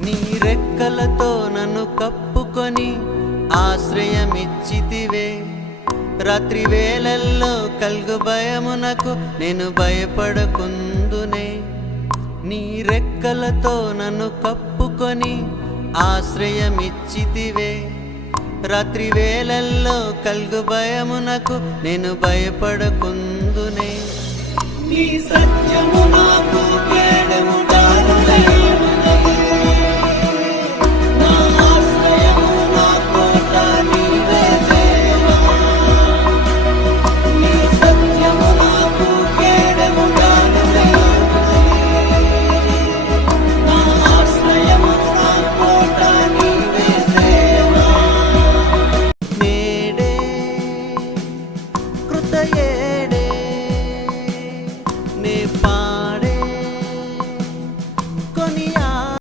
నీ రెక్కలతో నన్ను కప్పుకొని ఆశ్రయమిచ్చితివే. రాత్రి వేళల్లో కలుగు భయమునకు నేను భయపడకుందునే. నీ రెక్కలతో నన్ను కప్పుకొని ఆశ్రయమిచ్చితివే. రాత్రి వేళల్లో కలుగు భయమునకు నేను భయపడకుందునే. నీ సత్యము ఏడే నే పా